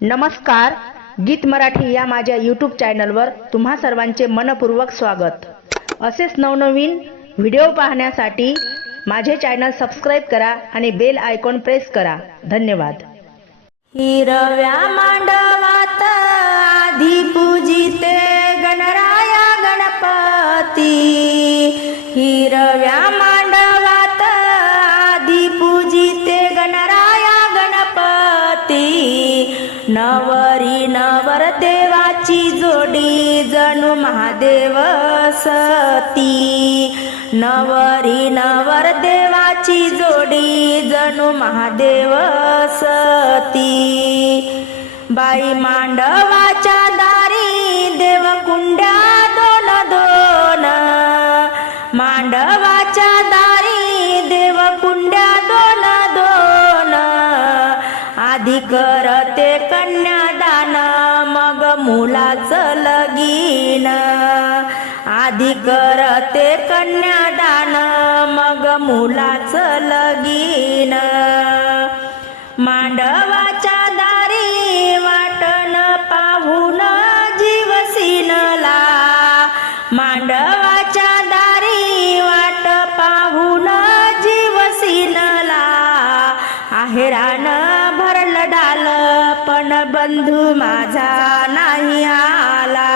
नमस्कार गीत मराठी या माझ्या यूट्यूब चॅनलवर तुम्हा सर्वांचे मनपूर्वक स्वागत. असेच नवनवीन व्हिडिओ पाहण्यासाठी माझे चॅनल सबस्क्राईब करा आणि बेल आयकॉन प्रेस करा. धन्यवाद. हिरव्या मांडवात आधी पूजिते गणराया गणपती. हिरव्या जणू महादेव सती. नवरी नवर देवाची जोडी जणू महादेव सती. बाई मांडवाच्या दारी देव कुंड्या दोन दोन. मांडवाच्या दारी देव कुंड्या दोन दोन. आधी करते मुलाचं लगीन. आधी करते कन्यादान मग मुलाचं लगीन. मांडवाच्या दारी वाटण पाहून जीवसिनला मांडवाच्या दारी वाट पाहून जीवसिनला आहेरानं डाल पण बंधू माझा नाही आला.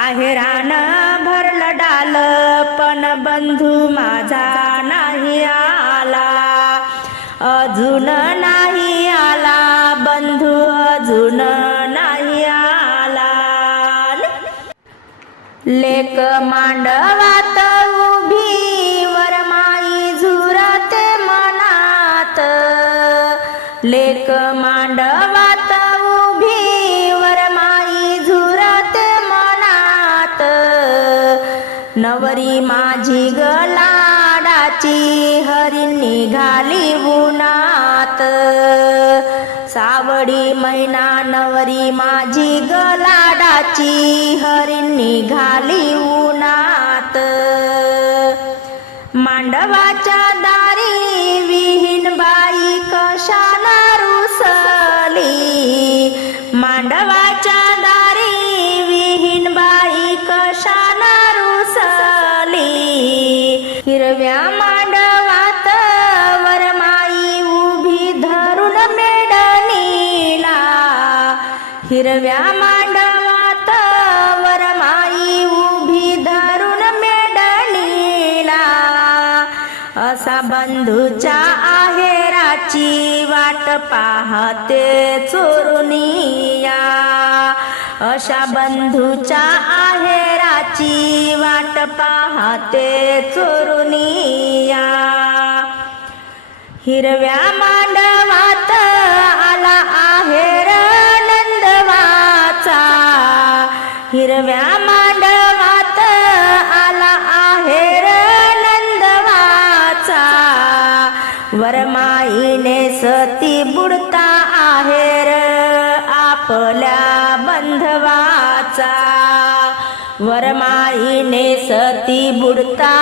आहेरान भरलं डाल पण बंधू माझा नाही आला. अजून नाही आला बंधू अजून नाही आला. लेक मांडवा एक मांडवात उभी वरमाई झुरत मनात. नवरी माझी गलाडाची हरी निघाली उन्हात. सावडी मैना नवरी माझी गलाडाची हरी निघाली उन्हात. मांडवा हिरव्या मांडवात वरमाई उभी धरून मेडणीला असा बंधूच्या आहेराची वाट पाहते चोरुनिया. अशा बंधूच्या आहेराची वाट पाहते चोरुनिया. हिरव्या मा हिरव्या मांडवात आला आहेर नंदवाचा वरमाईने सती बुडता आहेर आपल्या बंधवाचा. वरमाईने सती बुडता